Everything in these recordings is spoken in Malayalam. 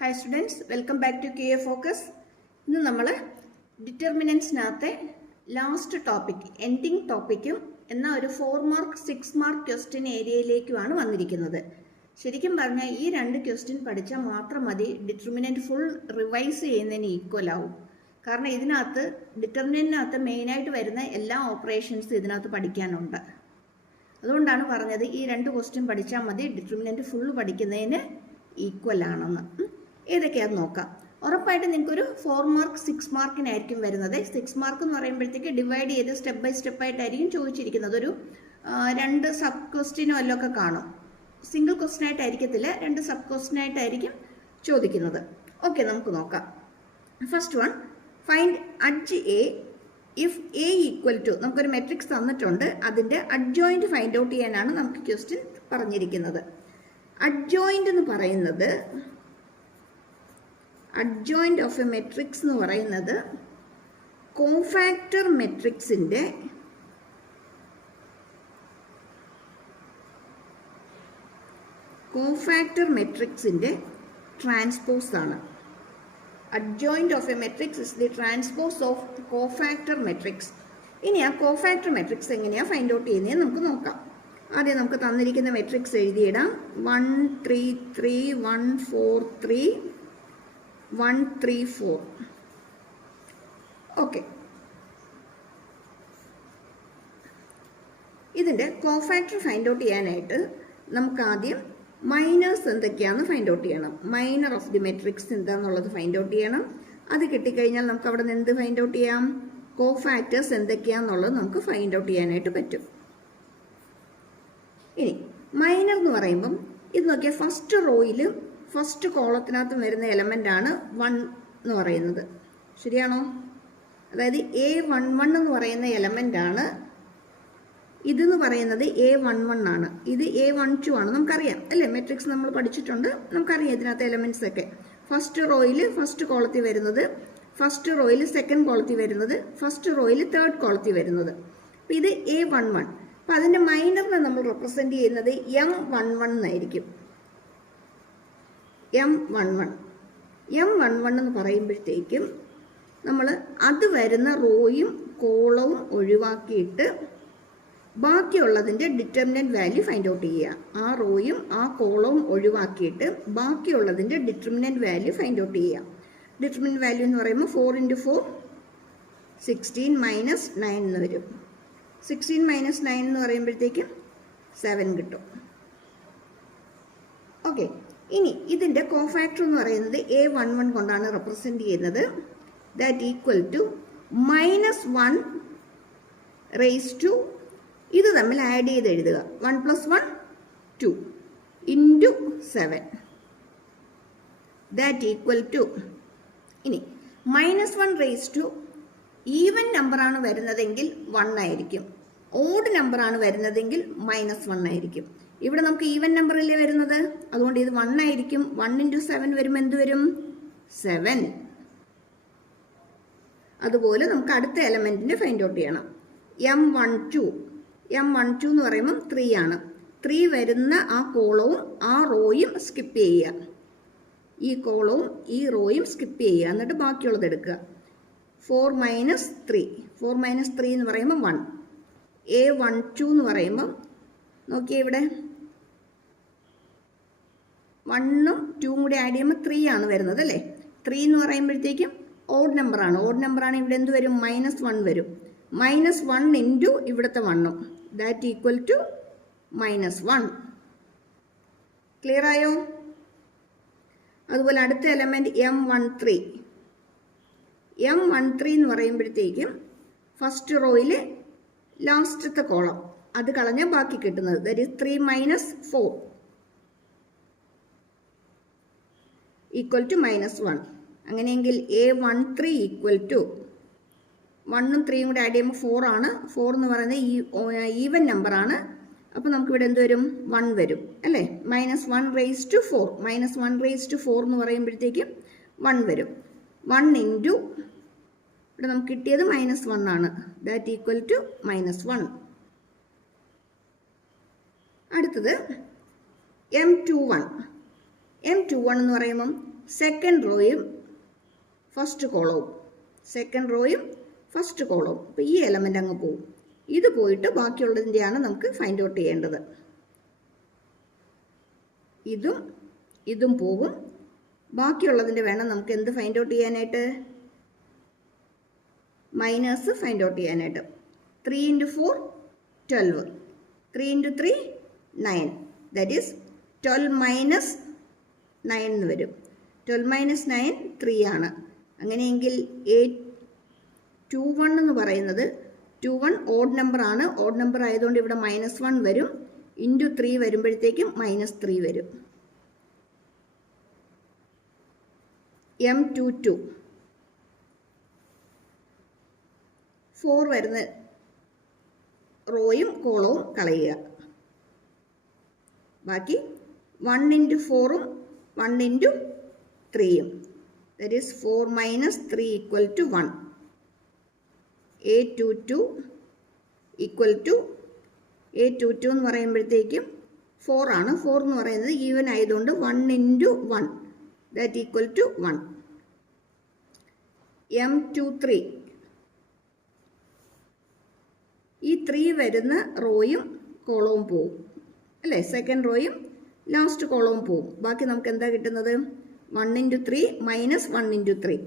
Hi students, welcome back to QA Focus. ഇന്ന് നമ്മൾ ഡിറ്റർമിനൻസിനകത്തെ ലാസ്റ്റ് ടോപ്പിക് എൻഡിങ് ടോപ്പിക്കും എന്ന ഒരു 4 മാർക്ക് 6 മാർക്ക് ക്വസ്റ്റ്യൻ ഏരിയയിലേക്കുമാണ് വന്നിരിക്കുന്നത്. ശരിക്കും പറഞ്ഞാൽ ഈ രണ്ട് ക്വസ്റ്റ്യൻ പഠിച്ചാൽ മാത്രം മതി ഡിറ്റർമിനൻറ്റ് ഫുൾ റിവൈസ് ചെയ്യുന്നതിന് ഈക്വൽ ആവും. കാരണം ഇതിനകത്ത് ഡിറ്റർമിനൻറ്റിനകത്ത് മെയിനായിട്ട് വരുന്ന എല്ലാ ഓപ്പറേഷൻസും ഇതിനകത്ത് പഠിക്കാനുണ്ട്. അതുകൊണ്ടാണ് പറഞ്ഞത് ഈ രണ്ട് ക്വസ്റ്റ്യൻ പഠിച്ചാൽ മതി ഡിറ്റർമിനൻറ്റ് ഫുൾ പഠിക്കുന്നതിന് ഈക്വൽ ആണെന്ന്. ഏതൊക്കെയാണെന്ന് നോക്കാം. ഉറപ്പായിട്ട് നിങ്ങൾക്കൊരു 4 മാർക്ക് 6 മാർക്കിനായിരിക്കും വരുന്നത്. 6 മാർക്ക് എന്ന് പറയുമ്പോഴത്തേക്ക് ഡിവൈഡ് ചെയ്ത് സ്റ്റെപ്പ് ബൈ സ്റ്റെപ്പ് ആയിട്ടായിരിക്കും ചോദിച്ചിരിക്കുന്നത്. ഒരു 2 സബ് ക്വസ്റ്റ്യനോ എല്ലാം കാണും. സിംഗിൾ ക്വസ്റ്റ്യൻ ആയിട്ടായിരിക്കത്തില്ല, 2 സബ് ക്വസ്റ്റ്യൻ ആയിട്ടായിരിക്കും ചോദിക്കുന്നത്. ഓക്കെ, നമുക്ക് നോക്കാം. First one, find adj A if A equal to, നമുക്കൊരു മെട്രിക്സ് തന്നിട്ടുണ്ട്, അതിൻ്റെ അഡ്ജോയിൻറ്റ് ഫൈൻഡ് ഔട്ട് ചെയ്യാനാണ് നമുക്ക് ക്വസ്റ്റ്യൻ പറഞ്ഞിരിക്കുന്നത്. അഡ്ജോയിൻറ്റ് എന്ന് പറയുന്നത്, അഡ്ജോയിൻറ്റ് ഓഫ് എ മെട്രിക്സ് എന്ന് പറയുന്നത് കോഫാക്ടർ മെട്രിക്സിൻ്റെ ട്രാൻസ്പോസ് ആണ്. Adjoint of A matrix is the transpose of cofactor matrix. ഇനി ആ കോഫാക്ടർ മെട്രിക്സ് എങ്ങനെയാണ് ഫൈൻഡ് ഔട്ട് ചെയ്യുന്നത് നമുക്ക് നോക്കാം. ആദ്യം നമുക്ക് തന്നിരിക്കുന്ന മെട്രിക്സ് എഴുതിയിടാം. 1 3 3 1 4 3 1 3 4. ഓക്കെ, ഇതിൻ്റെ കോഫാക്ടർ ഫൈൻഡ് ഔട്ട് ചെയ്യാനായിട്ട് നമുക്ക് ആദ്യം മൈനേഴ്സ് എന്തൊക്കെയാണെന്ന് ഫൈൻഡ് ഔട്ട് ചെയ്യണം. മൈനർ ഓഫ് ദി മെട്രിക്സ് എന്താണെന്നുള്ളത് ഫൈൻഡ് ഔട്ട് ചെയ്യണം. അത് കിട്ടിക്കഴിഞ്ഞാൽ നമുക്ക് അവിടെ നിന്ന് എന്ത് ഫൈൻഡ് ഔട്ട് ചെയ്യാം? കോഫാക്ടേഴ്സ് എന്തൊക്കെയാണെന്നുള്ളത് നമുക്ക് ഫൈൻഡ് ഔട്ട് ചെയ്യാനായിട്ട് പറ്റും. ഇനി മൈനർ എന്ന് പറയുമ്പം ഇത് നോക്കിയാൽ ഫസ്റ്റ് റോയിൽ ഫസ്റ്റ് കോളത്തിനകത്ത് വരുന്ന എലമെൻ്റ് ആണ് 1 എന്ന് പറയുന്നത്. ശരിയാണോ? അതായത് A11 എന്ന് പറയുന്ന എലമെൻ്റ് ആണ്. ഇതെന്ന് പറയുന്നത് A11 ആണ്, ഇത് A12 ആണ്. നമുക്കറിയാം അല്ലേ, മെട്രിക്സ് നമ്മൾ പഠിച്ചിട്ടുണ്ട്, നമുക്കറിയാം ഇതിനകത്ത് എലമെൻറ്റ്സ് ഒക്കെ. ഫസ്റ്റ് റോയിൽ ഫസ്റ്റ് കോളത്തിൽ വരുന്നത്, ഫസ്റ്റ് റോയിൽ സെക്കൻഡ് കോളത്തിൽ വരുന്നത്, ഫസ്റ്റ് റോയിൽ തേർഡ് കോളത്തിൽ വരുന്നത്. അപ്പം ഇത് A11. അപ്പം അതിൻ്റെ മൈനറിനെ നമ്മൾ റെപ്രസെൻ്റ് ചെയ്യുന്നത് M11 എന്നായിരിക്കും. M11 എന്ന് പറയുമ്പോഴത്തേക്കും നമ്മൾ അത് വരുന്ന റോയും കോളവും ഒഴിവാക്കിയിട്ട് ബാക്കിയുള്ളതിൻ്റെ ഡിറ്റർമിനൻറ്റ് വാല്യൂ ഫൈൻഡ് ഔട്ട് ചെയ്യുക. ആ റോയും ആ കോളവും ഒഴിവാക്കിയിട്ട് ബാക്കിയുള്ളതിൻ്റെ ഡിറ്റർമിനൻറ്റ് വാല്യൂ ഫൈൻഡ് ഔട്ട് ചെയ്യുക. ഡിറ്റർമിനൻറ്റ് വാല്യൂ എന്ന് പറയുമ്പോൾ 4 × 4 16 - 9 എന്ന് വരും. 16 - 9 എന്ന് പറയുമ്പോഴത്തേക്കും 7 കിട്ടും. ഓക്കെ, ഇനി ഇതിൻ്റെ കോഫാക്ടർ എന്ന് പറയുന്നത് A11 കൊണ്ടാണ് റെപ്രസെൻ്റ് ചെയ്യുന്നത്. That equal to -1 raise to, ഇത് തമ്മിൽ ആഡ് ചെയ്ത് എഴുതുക. 1 + 1 2 × 7. ദാറ്റ് ഈക്വൽ ടു, ഇനി -1 റേസ് ടു ഈവൻ നമ്പറാണ് വരുന്നതെങ്കിൽ 1 ആയിരിക്കും, ഓഡ് നമ്പറാണ് വരുന്നതെങ്കിൽ -1 ആയിരിക്കും. ഇവിടെ നമുക്ക് ഈവൻ നമ്പറല്ലേ വരുന്നത്, അതുകൊണ്ട് ഇത് 1 ആയിരിക്കും. 1 × 7 വരുമ്പോൾ എന്ത് വരും? 7. അതുപോലെ നമുക്ക് അടുത്ത എലമെൻറ്റിൻ്റെ ഫൈൻഡ് ഔട്ട് ചെയ്യണം. M12 എന്ന് പറയുമ്പം 3 ആണ്. 3 വരുന്ന ആ കോളവും ആ റോയും സ്കിപ്പ് ചെയ്യുക. ഈ കോളവും ഈ റോയും സ്കിപ്പ് ചെയ്യുക, എന്നിട്ട് ബാക്കിയുള്ളത് എടുക്കുക. 4 - 3 എന്ന് പറയുമ്പോൾ 1. A12 എന്ന് പറയുമ്പം നോക്കിയേ, ഇവിടെ 1ഉം 2ഉം കൂടി ആഡ് ചെയ്യുമ്പോൾ 3 ആണ് വരുന്നത് അല്ലേ. 3 എന്ന് പറയുമ്പോഴത്തേക്കും ഓഡ് നമ്പറാണ്. ഇവിടെ എന്ത് വരും? -1 വരും. -1 × ഇവിടുത്തെ 1ഉം, ദാറ്റ് ഈക്വൽ ടു -1. ക്ലിയർ ആയോ? അതുപോലെ അടുത്ത എലമെൻറ്റ് M13 എന്ന് പറയുമ്പോഴത്തേക്കും ഫസ്റ്റ് റോയിൽ ലാസ്റ്റത്തെ കോളം അത് കളഞ്ഞാൽ ബാക്കി കിട്ടുന്നത്, ദാറ്റ് ഈസ് 3 - 4 ഈക്വൽ ടു -1. അങ്ങനെയെങ്കിൽ A13 ഈക്വൽ ടു 1ഉം 3ഉം കൂടി ആഡ് ചെയ്യുമ്പോൾ 4 ആണ്. 4 എന്ന് പറയുന്നത് ഈവൻ നമ്പറാണ്. അപ്പോൾ നമുക്കിവിടെ എന്ത് വരും? 1 വരും അല്ലേ. -1 റേസ് ടു 4 എന്ന് പറയുമ്പോഴത്തേക്കും 1 വരും. 1 × ഇവിടെ നമുക്ക് കിട്ടിയത് -1 ആണ്, ദാറ്റ് ഈക്വൽ ടു -1. അടുത്തത് M21 എന്ന് പറയുമ്പം സെക്കൻഡ് റോയും ഫസ്റ്റ് കോളവും അപ്പോൾ ഈ എലമെൻ്റ് അങ്ങ് പോകും. ഇത് പോയിട്ട് ബാക്കിയുള്ളതിൻ്റെയാണ് നമുക്ക് ഫൈൻഡ് ഔട്ട് ചെയ്യേണ്ടത്. ഇതും പോകും. ബാക്കിയുള്ളതിൻ്റെ വേണം നമുക്ക് എന്ത് ഫൈൻഡ് ഔട്ട് ചെയ്യാനായിട്ട്? മൈനസ് ഫൈൻഡ് ഔട്ട് ചെയ്യാനായിട്ട്. 3 × 4 12, 3 × 3 9, ദാറ്റ് ഈസ് 12 മൈനസ് 9 എന്ന് വരും. 12 മൈനസ് 9 3 ആണ്. അങ്ങനെയെങ്കിൽ 21 എന്ന് പറയുന്നത് 21 ഓഡ് നമ്പർ ആണ്. ഓഡ് നമ്പർ ആയതുകൊണ്ട് ഇവിടെ -1 വരും. ഇൻറ്റു 3 വരുമ്പോഴത്തേക്കും -3 വരും. M22 4 വരുന്ന റോയും കോളവും കളയുക. ബാക്കി 1 × 4 1 × 3, that is 4 minus 3 equal to 1. A22 equal to A22 എന്ന് പറയുമ്പോഴത്തേക്കും 4 ആണ്. 4 എന്ന് പറയുന്നത് ഈവൻ ആയതുകൊണ്ട് 1 × 1, that equal to 1. M23 ഈ 3 വരുന്ന റോയും കോളവും പോവും അല്ലേ? സെക്കൻഡ് റോയും ലാസ്റ്റ് കോളവും പോവും. ബാക്കി നമുക്ക് എന്താ കിട്ടുന്നത്? 1 × 3 minus 1 × 3.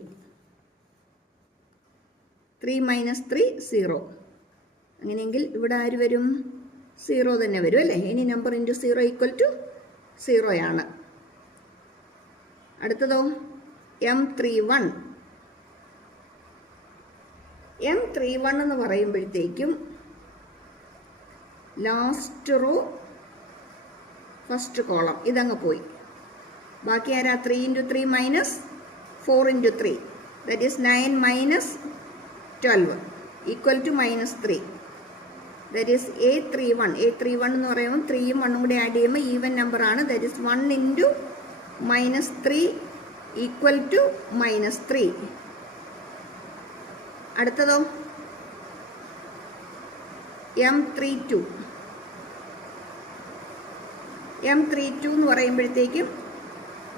3 minus 3 0. അങ്ങനെയെങ്കിൽ ഇവിടെ ആര് വരും? 0 തന്നെ വരും അല്ലേ? ഇനി നമ്പർ ഇൻറ്റു 0 ഈക്വൽ ടു 0 ആണ്. അടുത്തതോ M31. M31 എന്ന് പറയുമ്പോഴത്തേക്കും ലാസ്റ്റ് റോ ഫസ്റ്റ് കോളം ഇതങ്ങ് പോയി. ബാക്കി ആരാ? 3 × 3 minus 4 × 3, that is 9 minus 12 equal to -3. That is A31. A31 എന്ന് പറയുമ്പോൾ 3യും 1ഉം കൂടി ആഡ് ചെയ്യുമ്പോൾ ഈവൻ നമ്പർ ആണ്. That is 1 × -3 equal to -3. അടുത്തതോ M32. M32 എന്ന് പറയുമ്പോഴത്തേക്കും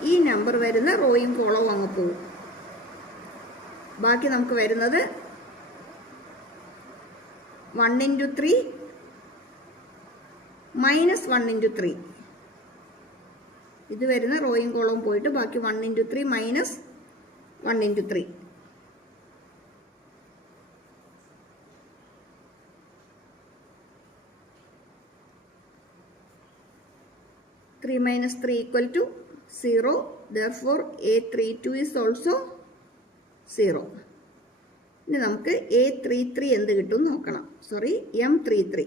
ഈ നമ്പർ വരുന്ന റോയും കോളവും അങ്ങ് പോകും. ബാക്കി നമുക്ക് വരുന്നത് 1 × 3 മൈനസ് 1 × 3. ഇത് വരുന്ന റോയും കോളവും പോയിട്ട് ബാക്കി 1 × 3 minus 1 × 3. Three minus 3 equal to 0. Therefore, A32 is also 0. ഇനി നമുക്ക് A33 എന്ത് കിട്ടും നോക്കണം. M33.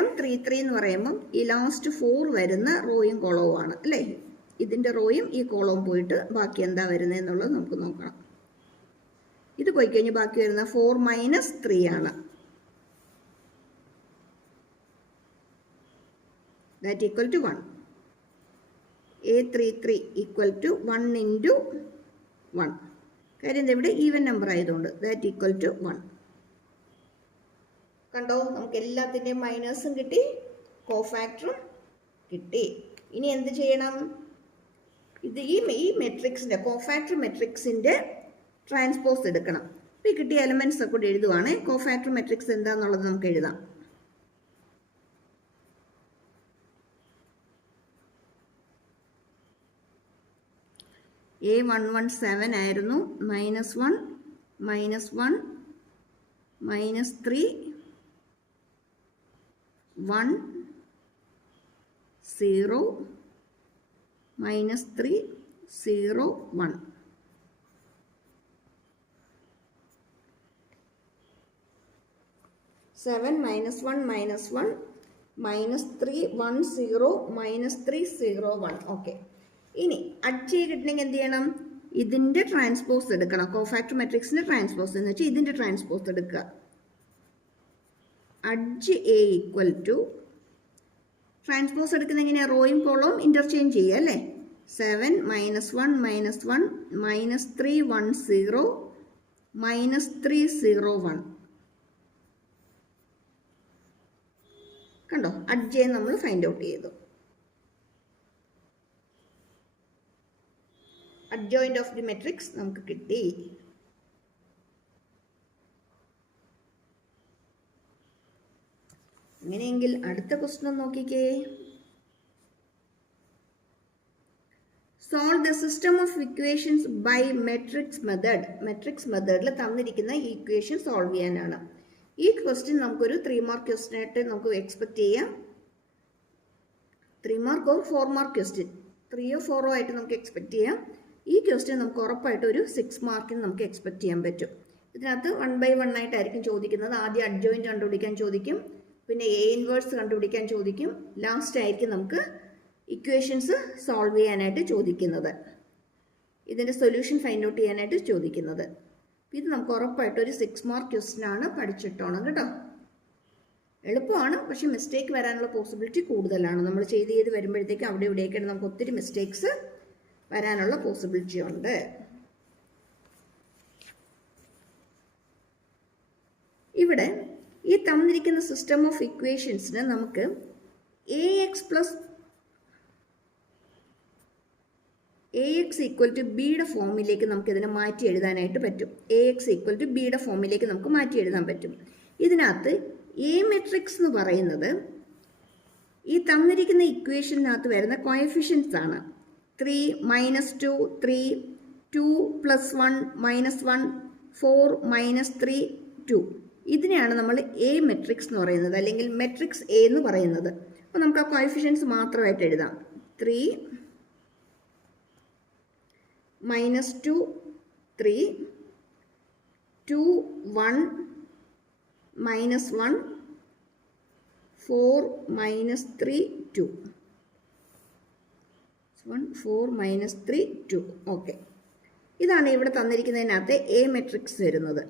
M33 എന്ന് പറയുമ്പം ഈ ലാസ്റ്റ് 4 വരുന്ന റോയും കോളവും ആണ് അല്ലേ? ഇതിൻ്റെ റോയും ഈ കോളവും പോയിട്ട് ബാക്കി എന്താ വരുന്നത് എന്നുള്ളത് നമുക്ക് നോക്കണം. ഇത് പോയി കഴിഞ്ഞ് ബാക്കി വരുന്ന 4 minus 3 ആണ്. That equal to 1. A33 equal to 1 × 1. കാര്യം ഇവിടെ ഈവൻ നമ്പർ ആയതുകൊണ്ട് that equal to 1. കണ്ടോ? നമുക്ക് എല്ലാത്തിൻ്റെയും മൈനസും കിട്ടി, കോഫാക്ടറും കിട്ടി. ഇനി എന്ത് ചെയ്യണം? ഇത് ഈ മെട്രിക്സിൻ്റെ കോഫാക്ടർ മെട്രിക്സിൻ്റെ ട്രാൻസ്പോസ് എടുക്കണം. അപ്പോൾ ഈ കിട്ടിയ എലമെൻറ്റ്സ് ഒക്കെ കൂടി എഴുതുവാണ്. കോഫാക്ടർ മെട്രിക്സ് എന്താണെന്നുള്ളത് നമുക്ക് എഴുതാം. A117 ആയിരുന്നു. -1 -1 -3 1 0 -3 0 1. -1 -1 -3 1 0 -3 0 1. ഓക്കെ. ഇനി അഡ്ജ് കിട്ടണമെങ്കിൽ എന്ത് ചെയ്യണം? ഇതിൻ്റെ ട്രാൻസ്പോസ് എടുക്കണം. കോഫാക്ടർ മെട്രിക്സിൻ്റെ ട്രാൻസ്പോസ് എന്ന് വെച്ചാൽ ഇതിൻ്റെ ട്രാൻസ്പോസ് എടുക്കുക. Adj A equal to transpose എടുക്കുന്ന എങ്ങനെയാണ്? റോയും കോളവും ഇൻ്റർചേഞ്ച് ചെയ്യുക അല്ലേ? 7 -1 -1 -3 1 0 -3 0 1. കണ്ടോ? അഡ്ജ് നമ്മൾ ഫൈൻഡ് ഔട്ട് ചെയ്തു. അഡ്ജോയിന്റ് ഓഫ് ദി മെട്രിക്സ് നമുക്ക് കിട്ടി. അങ്ങനെയെങ്കിൽ അടുത്ത ക്വസ്റ്റ്യൻ നോക്കിക്കേ. Solve the system of equations by matrix method. Matrix മെത്തേഡിൽ തന്നിരിക്കുന്ന ഇക്വേഷൻ സോൾവ് ചെയ്യാനാണ്. ഈ ക്വസ്റ്റ്യൻ നമുക്കൊരു 3 മാർക്ക് ക്വസ്റ്റ്യൻ ആയിട്ട് നമുക്ക് എക്സ്പെക്ട് ചെയ്യാം. 3 mark or 4 mark question, 3 or 4 ആയിട്ട് നമുക്ക് എക്സ്പെക്ട് ചെയ്യാം. ഈ ക്വസ്റ്റ്യൻ നമുക്ക് ഉറപ്പായിട്ട് ഒരു 6 മാർക്കിന് നമുക്ക് എക്സ്പെക്ട് ചെയ്യാൻ പറ്റും. ഇതിനകത്ത് 1 by 1 ആയിട്ടായിരിക്കും ചോദിക്കുന്നത്. ആദ്യം അഡ്ജോയിന്റ് കണ്ടുപിടിക്കാൻ ചോദിക്കും, പിന്നെ എ ഇൻവേഴ്സ് കണ്ടുപിടിക്കാൻ ചോദിക്കും, ലാസ്റ്റ് ആയിരിക്കും നമുക്ക് ഇക്വേഷൻസ് സോൾവ് ചെയ്യാനായിട്ട് ചോദിക്കുന്നത്, ഇതിൻ്റെ സൊല്യൂഷൻ ഫൈൻഡ് ഔട്ട് ചെയ്യാനായിട്ട് ചോദിക്കുന്നത്. ഇത് നമുക്ക് ഉറപ്പായിട്ട് ഒരു 6 മാർക്ക് ക്വസ്റ്റ്യൻ ആണ്, പഠിച്ചിട്ടോണം കേട്ടോ. എളുപ്പമാണ്, പക്ഷെ മിസ്റ്റേക്ക് വരാനുള്ള പോസിബിലിറ്റി കൂടുതലാണ്. നമ്മൾ ചെയ്ത് വരുമ്പോഴത്തേക്ക് അവിടെ ഇവിടെയൊക്കെ നമുക്ക് ഒത്തിരി മിസ്റ്റേക്സ് വരാനുള്ള പോസിബിലിറ്റി ഉണ്ട്. ഇവിടെ ഈ തന്നിരിക്കുന്ന സിസ്റ്റം ഓഫ് ഇക്വേഷൻസിന് നമുക്ക് എ എക്സ് ഈക്വൽ ടു ബിയുടെ ഫോമിലേക്ക് നമുക്ക് ഇതിനെ മാറ്റി എഴുതാനായിട്ട് പറ്റും. എ എക്സ് ഈക്വൽ ടു ബിയുടെ ഫോമിലേക്ക് നമുക്ക് മാറ്റി എഴുതാൻ പറ്റും. ഇതിനകത്ത് എ മെട്രിക്സ് എന്ന് പറയുന്നത് ഈ തന്നിരിക്കുന്ന ഇക്വേഷനകത്ത് വരുന്ന കോഎഫിഷ്യൻസ് ആണ്. 3, -2, 3, 2 + 1, -1, 4, -3, 2. ഇതിനെയാണ് നമ്മൾ എ മെട്രിക്സ് എന്ന് പറയുന്നത്, അല്ലെങ്കിൽ മെട്രിക്സ് എ എന്ന് പറയുന്നത്. അപ്പോൾ നമുക്ക് ആ കോഎഫിഷ്യൻസ് മാത്രമായിട്ട് എഴുതാം. 3, -2, 3, 2, 1, -1, 4, -3, 2. 1, 4, -3, 2. ഓക്കെ, ഇതാണ് ഇവിടെ തന്നിരിക്കുന്നതിനകത്ത് എ മെട്രിക്സ് വരുന്നത്.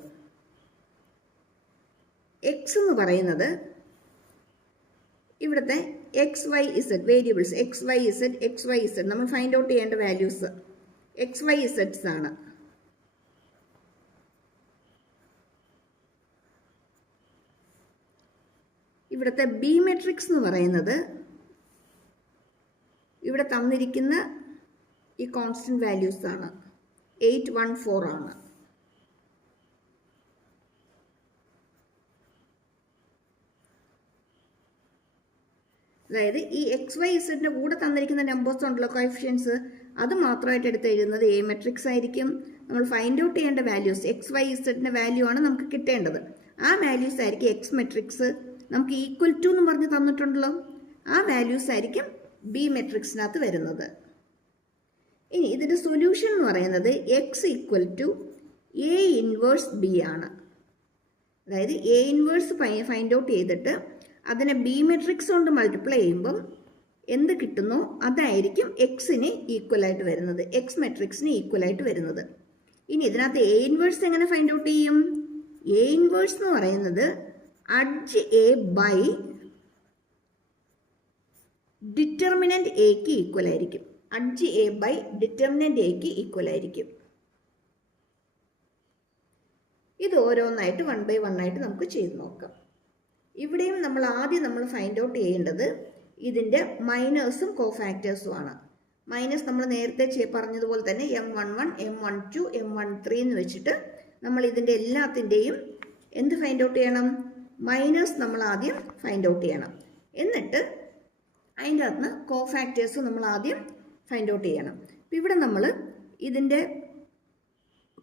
എക്സ് എന്ന് പറയുന്നത് ഇവിടുത്തെ X Y Z variables, X Y Z നമ്മൾ ഫൈൻഡ് ഔട്ട് ചെയ്യേണ്ട വാല്യൂസ് എക്സ് വൈ ഇസഡ്സ് ആണ്. ഇവിടുത്തെ ബി മെട്രിക്സ് എന്ന് പറയുന്നത് ഇവിടെ തന്നിരിക്കുന്ന ഈ കോൺസ്റ്റന്റ് വാല്യൂസ് ആണ്. 8, 1, 4 ആണ്. അതായത് ഈ എക്സ് വൈ ഇസഡിന്റെ കൂടെ തന്നിരിക്കുന്ന നമ്പേഴ്സ് ഉണ്ടല്ലോ, കോഎഫിഷ്യൻസ്, അത് മാത്രമായിട്ട് എടുത്ത് എഴുതുന്നത് എ മെട്രിക്സ് ആയിരിക്കും. നമ്മൾ ഫൈൻഡ് ഔട്ട് ചെയ്യേണ്ട വാല്യൂസ് എക്സ് വൈ ഇസഡിന്റെ വാല്യൂ ആണ് നമുക്ക് കിട്ടേണ്ടത്. ആ വാല്യൂസ് ആയിരിക്കും എക്സ് മെട്രിക്സ്. നമുക്ക് ഈക്വൽ ടു എന്ന് പറഞ്ഞ് തന്നിട്ടുണ്ടല്ലോ, ആ വാല്യൂസ് ആയിരിക്കും ബി മെട്രിക്സിനകത്ത് വരുന്നത്. ഇനി ഇതിന്റെ സൊല്യൂഷൻ എന്ന് പറയുന്നത് X equal to A inverse B ആണ്. അതായത് എ ഇൻവേഴ്സ് ഫൈൻഡ് ഔട്ട് ചെയ്തിട്ട് അതിനെ ബി മെട്രിക്സ് കൊണ്ട് മൾട്ടിപ്ലൈ ചെയ്യുമ്പം എന്ത് കിട്ടുന്നോ അതായിരിക്കും എക്സിന് ഈക്വൽ ആയിട്ട് വരുന്നത്, എക്സ് മെട്രിക്സിന് ഈക്വൽ ആയിട്ട് വരുന്നത്. ഇനി ഇതിനകത്ത് എ ഇൻവേഴ്സ് എങ്ങനെ ഫൈൻഡ് ഔട്ട് ചെയ്യും? എ ഇൻവേഴ്സ് എന്ന് പറയുന്നത് അഡ്ജ് എ ബൈ ഡിറ്റർമിനന്റ് എക്ക് ഈക്വൽ ആയിരിക്കും. അഡ്ജ് എ ബൈ ഡിറ്റർമിനന്റ് എക്ക് ഈക്വൽ ആയിരിക്കും. ഇത് ഓരോന്നായിട്ട് 1 by 1 ആയിട്ട് നമുക്ക് ചെയ്ത് നോക്കാം. ഇവിടെയും നമ്മൾ ആദ്യം ഫൈൻഡ് ഔട്ട് ചെയ്യേണ്ടത് ഇതിൻ്റെ മൈനേഴ്സും കോഫാക്ടേഴ്സും ആണ്. മൈനസ് നമ്മൾ നേരത്തെ പറഞ്ഞതുപോലെ തന്നെ M11, M12, M13 എന്ന് വെച്ചിട്ട് നമ്മൾ ഇതിൻ്റെ എല്ലാത്തിൻ്റെയും എന്ത് ഫൈൻഡ് ഔട്ട് ചെയ്യണം? മൈനസ് നമ്മൾ ആദ്യം ഫൈൻഡ് ഔട്ട് ചെയ്യണം. എന്നിട്ട് അതിൻ്റെ അകത്ത് കോഫാക്ടേഴ്സ് നമ്മൾ ആദ്യം ഫൈൻഡ് ഔട്ട് ചെയ്യണം. അപ്പം ഇവിടെ നമ്മൾ ഇതിൻ്റെ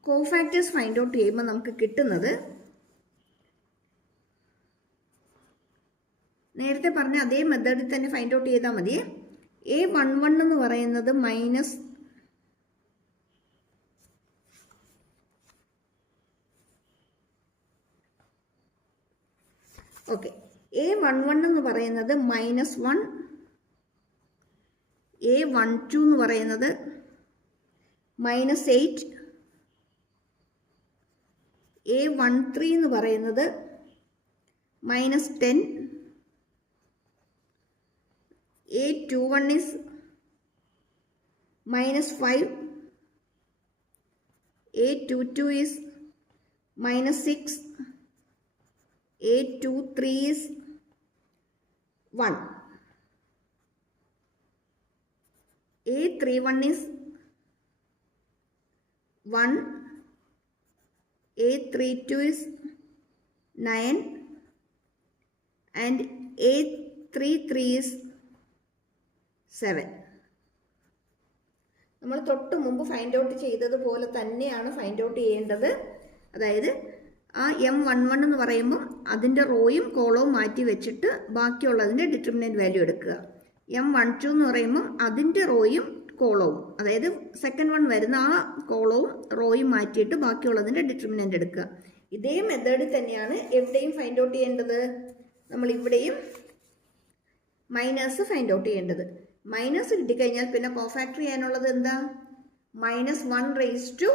കോഫാക്ടേഴ്സ് ഫൈൻഡ് ഔട്ട് ചെയ്യുമ്പോൾ നമുക്ക് കിട്ടുന്നത് നേരത്തെ പറഞ്ഞ അതേ മെത്തേഡിൽ തന്നെ ഫൈൻഡ് ഔട്ട് ചെയ്താൽ മതി. A11 എന്ന് പറയുന്നത് മൈനസ് ഓക്കെ, A11 എന്ന് പറയുന്നത് -1, A12 എന്ന് പറയുന്നത് -8, A13 എന്ന് പറയുന്നത് -10, A21 is -5, A22 is -6, A23 is 1, A31 is 1, A32 is 9 and A33 is 7. നമ്മൾ തൊട്ട് മുമ്പ് ഫൈൻഡ് ഔട്ട് ചെയ്തതുപോലെ തന്നെയാണ് ഫൈൻഡ് ഔട്ട് ചെയ്യേണ്ടത്. അതായത് ആ M11 എന്ന് പറയുമ്പോൾ അതിൻ്റെ റോയും കോളവും മാറ്റി വെച്ചിട്ട് ബാക്കിയുള്ളതിൻ്റെ ഡിറ്റർമിനൻറ്റ് വാല്യൂ എടുക്കുക. M12 എന്ന് പറയുമ്പോൾ അതിൻ്റെ റോയും കോളവും, അതായത് സെക്കൻഡ് വൺ വരുന്ന ആ കോളവും റോയും മാറ്റിയിട്ട് ബാക്കിയുള്ളതിൻ്റെ ഡിറ്റർമിനൻറ്റ് എടുക്കുക. ഇതേ മെത്തേഡിൽ തന്നെയാണ് എവിടെയും ഫൈൻഡ് ഔട്ട് ചെയ്യേണ്ടത്. നമ്മൾ ഇവിടെയും മൈനസ് ഫൈൻഡ് ഔട്ട് ചെയ്യേണ്ടത്. മൈനസ് കിട്ടിക്കഴിഞ്ഞാൽ പിന്നെ കോഫാക്ടർ ചെയ്യാനുള്ളത് എന്താ? -1 റേസ് ടു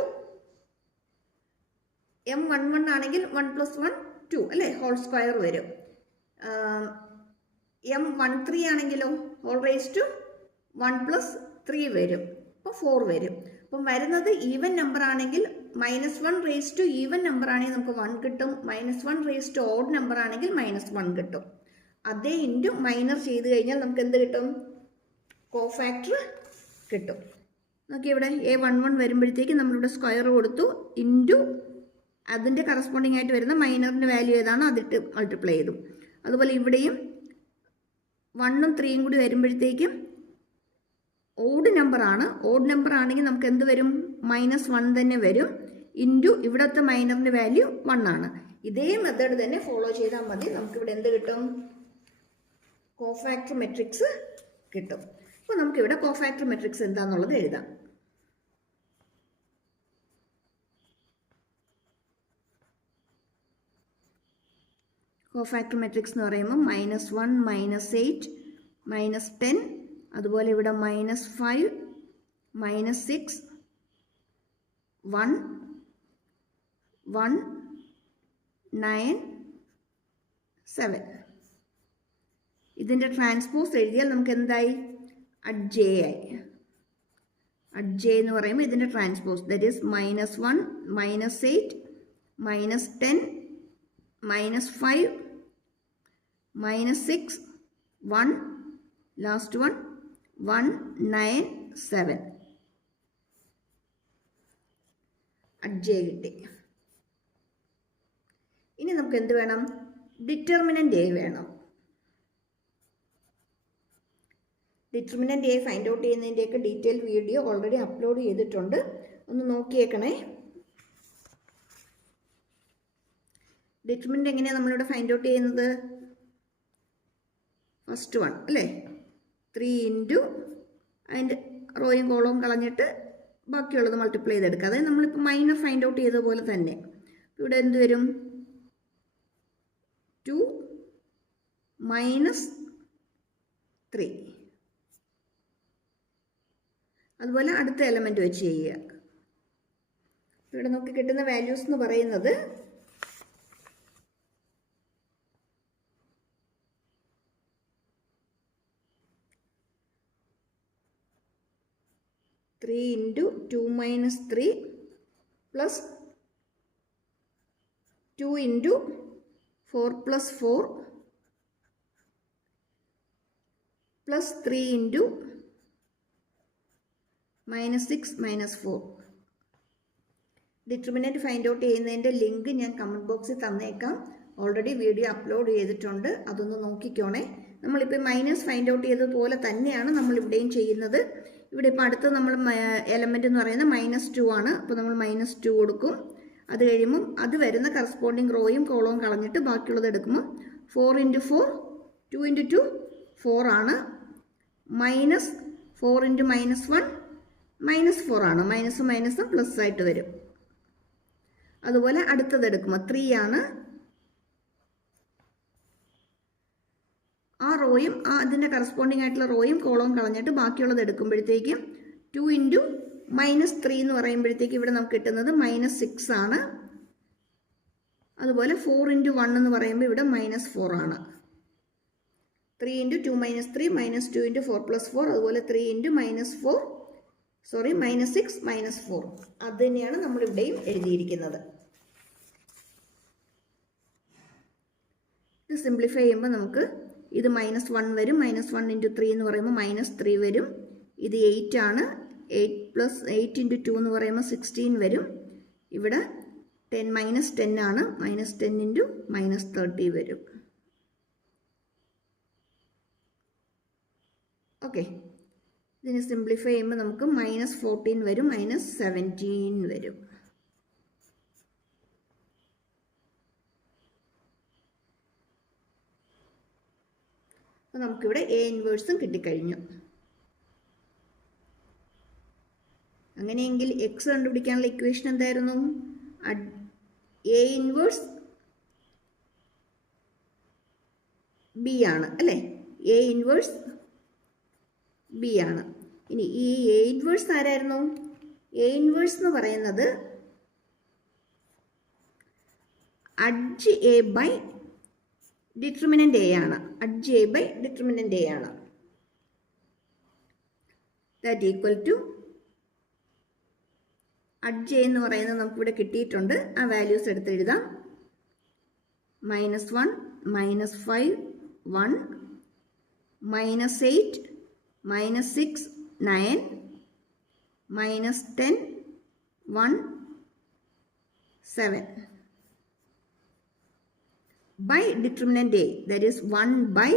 M11 ആണെങ്കിൽ 1 + 1 2 അല്ലേ, ഹോൾ സ്ക്വയർ വരും. M13 ആണെങ്കിലോ ഹോൾ റേസ് ടു 1 + 3 വരും, അപ്പോൾ 4 വരും. അപ്പം വരുന്നത് ഈവൻ നമ്പർ ആണെങ്കിൽ -1 റേസ് ടു ഈവൻ നമ്പർ ആണെങ്കിൽ നമുക്ക് 1 കിട്ടും. -1 റേസ് ടു ഓഡ് നമ്പർ ആണെങ്കിൽ -1 കിട്ടും. അതേ ഇൻറ്റു മൈനർ ചെയ്ത് കഴിഞ്ഞാൽ നമുക്ക് എന്ത് കിട്ടും? കോഫാക്ടർ കിട്ടും. നോക്കി ഇവിടെ A11 വരുമ്പോഴത്തേക്ക് നമ്മളിവിടെ സ്ക്വയർ കൊടുത്തു, ഇൻറ്റു അതിൻ്റെ കറസ്പോണ്ടിങ് ആയിട്ട് വരുന്ന മൈനറിൻ്റെ വാല്യൂ ഏതാണോ അതിട്ട് മൾട്ടിപ്ലൈ ചെയ്തു. അതുപോലെ ഇവിടെയും 1ഉം 3ഉം കൂടി വരുമ്പോഴത്തേക്കും ഓഡ് നമ്പറാണ്. ഓഡ് നമ്പർ ആണെങ്കിൽ നമുക്ക് എന്ത് വരും? -1 തന്നെ വരും, ഇൻറ്റു ഇവിടുത്തെ മൈനറിൻ്റെ വാല്യൂ 1 ആണ്. ഇതേ മെത്തേഡ് തന്നെ ഫോളോ ചെയ്താൽ മതി. നമുക്കിവിടെ എന്ത് കിട്ടും? കോഫാക്ടർ മെട്രിക്സ് കിട്ടും. അപ്പോൾ നമുക്കിവിടെ കോഫാക്ടർ മെട്രിക്സ് എന്താണെന്നുള്ളത് എഴുതാം. കോഫാക്ടർ മെട്രിക്സ് എന്ന് പറയുമ്പോൾ -1, -8, -10, അതുപോലെ ഇവിടെ -5, -6, 1, 1, 9, 7. ഇതിൻ്റെ ട്രാൻസ്പോസ് എഴുതിയാൽ നമുക്ക് എന്തായി? @j ആയി. @j എന്ന് പറയുമ്പോൾ ഇതിൻ്റെ transpose, that is -1, -8, -10, -5, -6, 1, last 1, 1, 9, 7. @j കിട്ടി. ഇനി നമുക്ക് എന്ത് വേണം? ഡിറ്റർമിനൻ്റ് A വേണം. ഡിറ്റർമിനൻ്റ് A ഫൈൻഡ് ഔട്ട് ചെയ്യുന്നതിൻ്റെയൊക്കെ ഡീറ്റെയിൽ വീഡിയോ ഓൾറെഡി അപ്ലോഡ് ചെയ്തിട്ടുണ്ട്, ഒന്ന് നോക്കിയേക്കണേ. ഡിറ്റർമിനൻ്റ് എങ്ങനെയാണ് നമ്മളിവിടെ ഫൈൻഡ് ഔട്ട് ചെയ്യുന്നത്? ഫസ്റ്റ് വൺ അല്ലേ, 3 ഇൻറ്റു അതിൻ്റെ റോയും കോളവും കളഞ്ഞിട്ട് ബാക്കിയുള്ളത് മൾട്ടിപ്ലൈ ചെയ്തെടുക്കുക. അതായത് നമ്മളിപ്പോൾ മൈനർ ഫൈൻഡ് ഔട്ട് ചെയ്ത പോലെ തന്നെ. ഇവിടെ എന്ത് വരും? 2 - 3. അതുപോലെ അടുത്ത എലമെൻറ്റ് വെച്ച് ചെയ്യുക. ഇവിടെ നമുക്ക് കിട്ടുന്ന വാല്യൂസ് എന്ന് പറയുന്നത് 3 into 2 - 3 plus 2 into 4 + 4 plus 3 into -6 - 4. Determinant find out ചെയ്യുന്നതിൻ്റെ ലിങ്ക് ഞാൻ കമൻറ്റ് ബോക്സിൽ തന്നേക്കാം. ഓൾറെഡി വീഡിയോ അപ്ലോഡ് ചെയ്തിട്ടുണ്ട്, അതൊന്ന് നോക്കിക്കോണേ. നമ്മളിപ്പോൾ മൈനസ് ഫൈൻഡ് ഔട്ട് ചെയ്തതുപോലെ തന്നെയാണ് നമ്മളിവിടെയും ചെയ്യുന്നത്. ഇവിടെ ഇപ്പോൾ അടുത്ത് നമ്മൾ എലമെൻ്റ് എന്ന് പറയുന്നത് -2 ആണ്. അപ്പോൾ നമ്മൾ -2 കൊടുക്കും. അത് കഴിയുമ്പം അത് വരുന്ന കറസ്പോണ്ടിങ് റോയും കോളവും കളഞ്ഞിട്ട് ബാക്കിയുള്ളത് എടുക്കുമ്പോൾ 4 ഇൻറ്റു 4 2 ഇൻറ്റു 2 4 ആണ്. -4 ഇൻറ്റു -1 -4 ആണ്. മൈനസും മൈനസും പ്ലസ് ആയിട്ട് വരും. അതുപോലെ അടുത്തത് എടുക്കുമ്പോൾ 3 ആണ്. ആ റോയും അതിൻ്റെ കറസ്പോണ്ടിങ് ആയിട്ടുള്ള റോയും കോളവും കളഞ്ഞിട്ട് ബാക്കിയുള്ളത് എടുക്കുമ്പോഴത്തേക്കും 2 ഇൻറ്റു -3 എന്ന് പറയുമ്പോഴത്തേക്ക് ഇവിടെ നമുക്ക് കിട്ടുന്നത് -6 ആണ്. അതുപോലെ 4 ഇൻറ്റു 1 എന്ന് പറയുമ്പോൾ ഇവിടെ -4 ആണ്. 3 ഇൻറ്റു 2 - 3 -2 ഇൻറ്റു 4 + 4. അതുപോലെ 3 ഇൻറ്റു -6 - 4. അത് തന്നെയാണ് നമ്മളിവിടെയും എഴുതിയിരിക്കുന്നത്. ഇത് സിംപ്ലിഫൈ ചെയ്യുമ്പോൾ നമുക്ക് ഇത് -1 വരും. -1 ഇൻറ്റു 3 എന്ന് പറയുമ്പോൾ -3 വരും. ഇത് 8 ആണ്. 8 ഇൻറ്റു 2 എന്ന് പറയുമ്പോൾ 16 വരും. ഇവിടെ 10 -10 ആണ്. -10 ഇൻറ്റു -30 വരും. ഓക്കെ, ഇതിനെ സിംപ്ലിഫൈ ചെയ്യുമ്പോൾ നമുക്ക് -14 വരും, -17 വരും. അപ്പോൾ നമുക്കിവിടെ എ ഇൻവേഴ്സും കിട്ടിക്കഴിഞ്ഞു. അങ്ങനെയെങ്കിൽ എക്സ് കണ്ടുപിടിക്കാനുള്ള ഇക്വേഷൻ എന്തായിരുന്നു? എ ഇൻവേഴ്സ് ബി ആണ് അല്ലേ? എ ഇൻവേഴ്സ് ബി ആണ്. ഇനി ഈ എ ഇൻവേഴ്സ് ആരായിരുന്നു? എ ഇൻവേഴ്സ് എന്ന് പറയുന്നത് adj A by determinant A ആണ്. Adj A by determinant A ആണ്. ദാറ്റ് ഈക്വൽ ടു അഡ്ജ് എന്ന് പറയുന്നത് നമുക്കിവിടെ കിട്ടിയിട്ടുണ്ട്. ആ വാല്യൂസ് എടുത്തെഴുതാം. -1, -5, 1, -8, -6, 9, -10, 1, 7 by determinant A, that is 1 by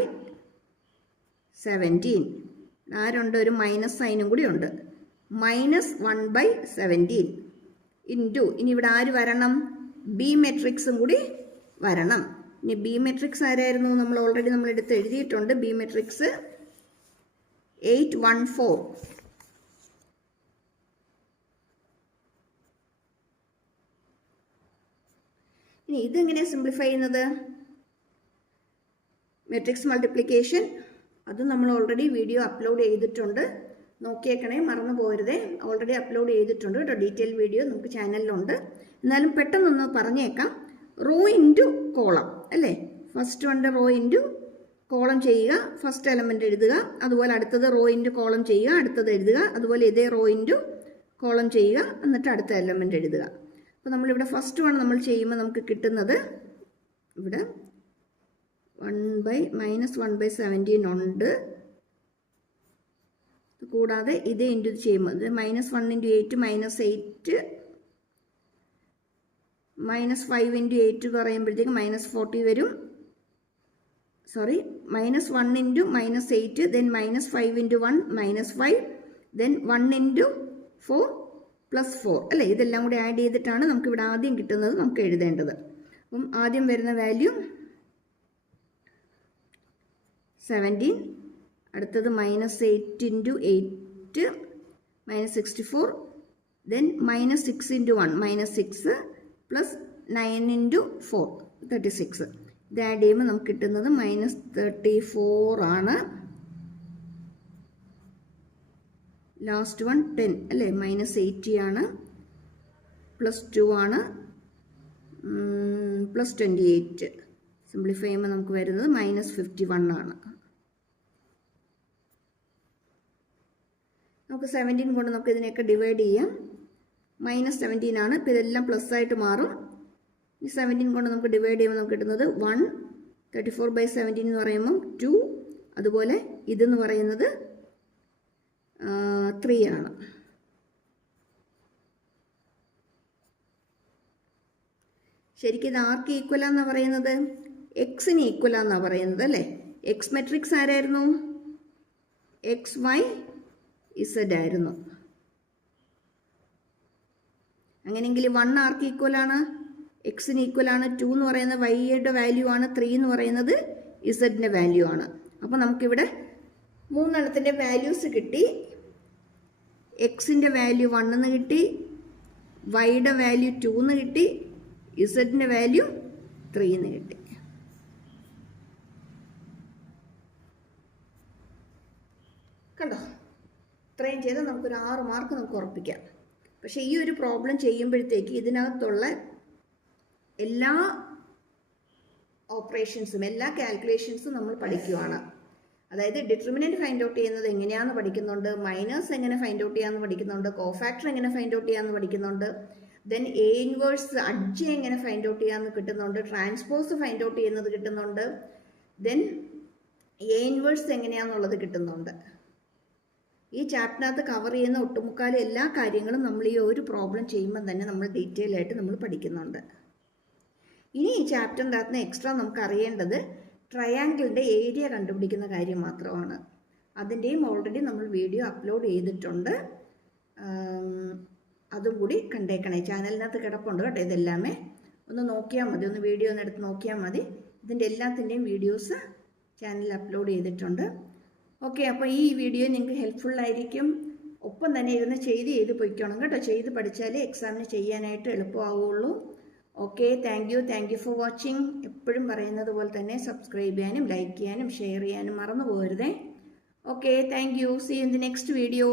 17. ആരുണ്ട്? ഒരു മൈനസ് സൈനും കൂടി ഉണ്ട്. -1 by 17 ഇൻറ്റു, ഇനി ഇവിടെ ആര് വരണം? ബി മെട്രിക്സും കൂടി വരണം. ഇനി ബി മെട്രിക്സ് ആരായിരുന്നു? നമ്മൾ ഓൾറെഡി എടുത്ത് എഴുതിയിട്ടുണ്ട്. B matrix 8, 1, 4. ഇനി ഇതെങ്ങനെയാണ് സിംപ്ലിഫൈ ചെയ്യുന്നത്? മെട്രിക്സ് മൾട്ടിപ്ലിക്കേഷൻ അത് നമ്മൾ ഓൾറെഡി വീഡിയോ അപ്ലോഡ് ചെയ്തിട്ടുണ്ട്. നോക്കിയേക്കണേ, മറന്നു പോരുതേ. ഓൾറെഡി അപ്ലോഡ് ചെയ്തിട്ടുണ്ട് കേട്ടോ. ഡീറ്റെയിൽ വീഡിയോ നമുക്ക് ചാനലിലുണ്ട്. എന്നാലും പെട്ടെന്നൊന്ന് പറഞ്ഞേക്കാം. റോ ഇൻറ്റു കോളം അല്ലേ? First one rho into column ചെയ്യുക, ഫസ്റ്റ് എലമെൻ്റ് എഴുതുക. അതുപോലെ അടുത്തത് റോ ഇൻറ്റു കോളം ചെയ്യുക, അടുത്തത് എഴുതുക. അതുപോലെ ഇതേ റോ ഇൻറ്റു കോളം ചെയ്യുക, എന്നിട്ട് അടുത്ത എലമെൻ്റ് എഴുതുക. അപ്പോൾ നമ്മളിവിടെ ഫസ്റ്റ് വൺ നമ്മൾ ചെയ്യുമ്പോൾ നമുക്ക് കിട്ടുന്നത് ഇവിടെ -1/17 ഉണ്ട്. കൂടാതെ ഇതേ ഇൻറ്റു ചെയ്യുമ്പോൾ ഇത് -1 ഇൻറ്റു 8 -8 -5 ഇൻറ്റു 8 പറയുമ്പോഴത്തേക്ക് -40 വരും. Sorry, -1 into -8 then -5 into 1 -5 then 1 into 4 +4 അല്ലേ? ഇതെല്ലാം കൂടി ആഡ് ചെയ്തിട്ടാണ് നമുക്കിവിടെ ആദ്യം കിട്ടുന്നത് നമുക്ക് എഴുതേണ്ടത്. അപ്പം ആദ്യം വരുന്ന വാല്യൂ 17, അടുത്തത് -8 into 8 -64 then -6 into 1 -6 plus 9 into 4 36. ഇത് ആഡ് ചെയ്യുമ്പോൾ നമുക്ക് കിട്ടുന്നത് -34 ആണ്. ലാസ്റ്റ് വൺ 10 അല്ലേ? -80 ആണ്, +2 ആണ്, +28. സിംപ്ലിഫൈ ചെയ്യുമ്പോൾ നമുക്ക് വരുന്നത് -51 ആണ്. നമുക്ക് 17 കൊണ്ട് നമുക്ക് ഇതിനെയൊക്കെ ഡിവൈഡ് ചെയ്യാം. -17 ആണ്. ഇപ്പോൾ ഇതെല്ലാം പ്ലസ് ആയിട്ട് മാറും. ഈ 17 കൊണ്ട് നമുക്ക് ഡിവൈഡ് ചെയ്യുമ്പോൾ നമുക്ക് കിട്ടുന്നത് 1. 34/17 എന്ന് പറയുമ്പം 2. അതുപോലെ ഇതെന്ന് പറയുന്നത് 3 ആണ്. ശരിക്കും ഇത് ആർക്ക് ഈക്വലാന്നാണ് പറയുന്നത്? എക്സിന് ഈക്വലാന്നാണ് പറയുന്നത് അല്ലേ? എക്സ് മെട്രിക്സ് ആരായിരുന്നു? XYZ ആയിരുന്നു. അങ്ങനെയെങ്കിൽ 1 ആർക്ക് ഈക്വലാണ്? എക്സിന് ഈക്വലാണ്. 2 എന്ന് പറയുന്നത് വൈയുടെ വാല്യൂ ആണ്. 3 എന്ന് പറയുന്നത് ഇസഡിൻ്റെ വാല്യൂ ആണ്. അപ്പോൾ നമുക്കിവിടെ മൂന്നെണ്ണത്തിൻ്റെ വാല്യൂസ് കിട്ടി. എക്സിൻ്റെ വാല്യൂ 1 എന്ന് കിട്ടി, വൈയുടെ വാല്യൂ 2 എന്ന് കിട്ടി, ഇസഡിൻ്റെ വാല്യൂ 3 എന്ന് കിട്ടി. കണ്ടോ? ഇത്രയും ചെയ്താൽ നമുക്കൊരു 6 മാർക്ക് നമുക്ക് ഉറപ്പിക്കാം. പക്ഷേ ഈ ഒരു പ്രോബ്ലം ചെയ്യുമ്പോഴത്തേക്ക് ഇതിനകത്തുള്ള എല്ലാ ഓപ്പറേഷൻസും എല്ലാ കാൽക്കുലേഷൻസും നമ്മൾ പഠിക്കുകയാണ്. അതായത് ഡിറ്റർമിനൻറ്റ് ഫൈൻഡ് ഔട്ട് ചെയ്യുന്നത് എങ്ങനെയാണെന്ന് പഠിക്കുന്നുണ്ട്, മൈനസ് എങ്ങനെ ഫൈൻഡ് ഔട്ട് ചെയ്യാമെന്ന് പഠിക്കുന്നുണ്ട്, കോഫാക്ടർ എങ്ങനെ ഫൈൻഡ് ഔട്ട് ചെയ്യാമെന്ന് പഠിക്കുന്നുണ്ട്, ദെൻ എ ഇൻവേഴ്സ് അഡ്ജ് എങ്ങനെ ഫൈൻഡ് ഔട്ട് ചെയ്യാമെന്ന് കിട്ടുന്നുണ്ട്, ട്രാൻസ്പോസ് ഫൈൻഡ് ഔട്ട് ചെയ്യുന്നത് കിട്ടുന്നുണ്ട്, ദെൻ എ ഇൻവേഴ്സ് എങ്ങനെയാണെന്നുള്ളത് കിട്ടുന്നുണ്ട്. ഈ ചാപ്റ്ററിനകത്ത് കവർ ചെയ്യുന്ന ഒട്ടുമുക്കാലും എല്ലാ കാര്യങ്ങളും നമ്മൾ ഈ ഒരു പ്രോബ്ലം ചെയ്യുമ്പോൾ തന്നെ നമ്മൾ ഡീറ്റെയിൽ ആയിട്ട് നമ്മൾ പഠിക്കുന്നുണ്ട്. ഇനി ഈ ചാപ്റ്ററിൻ്റെ അകത്ത് എക്സ്ട്രാ നമുക്ക് അറിയേണ്ടത് ട്രയാങ്കിളിൻ്റെ ഏരിയ കണ്ടുപിടിക്കുന്ന കാര്യം മാത്രമാണ്. അതിൻ്റെയും ഓൾറെഡി നമ്മൾ വീഡിയോ അപ്ലോഡ് ചെയ്തിട്ടുണ്ട്. അതും കൂടി കണ്ടേക്കണേ. ചാനലിനകത്ത് കിടപ്പുണ്ട് കേട്ടോ. ഇതെല്ലാമേ ഒന്ന് നോക്കിയാൽ മതി, ഒന്ന് വീഡിയോ ഒന്ന് എടുത്ത് നോക്കിയാൽ മതി. ഇതിൻ്റെ എല്ലാത്തിൻ്റെയും വീഡിയോസ് ചാനലിൽ അപ്ലോഡ് ചെയ്തിട്ടുണ്ട്. ഓക്കെ, അപ്പോൾ ഈ വീഡിയോ നിങ്ങൾക്ക് ഹെൽപ്ഫുള്ളായിരിക്കും. ഒപ്പം തന്നെ ഇരുന്ന് ചെയ്ത് പൊയ്ക്കണം കേട്ടോ. ചെയ്ത് പഠിച്ചാലേ എക്സാമിന് ചെയ്യാനായിട്ട് എളുപ്പമാവുള്ളൂ. Okay, thank you for watching. എപ്പോഴും പറയുന്നത് പോലെ തന്നെ സബ്സ്ക്രൈബ് ചെയ്യാനും ലൈക്ക് ചെയ്യാനും ഷെയർ ചെയ്യാനും മറന്നു പോകരുതേ. Okay, thank you. See you in the next video.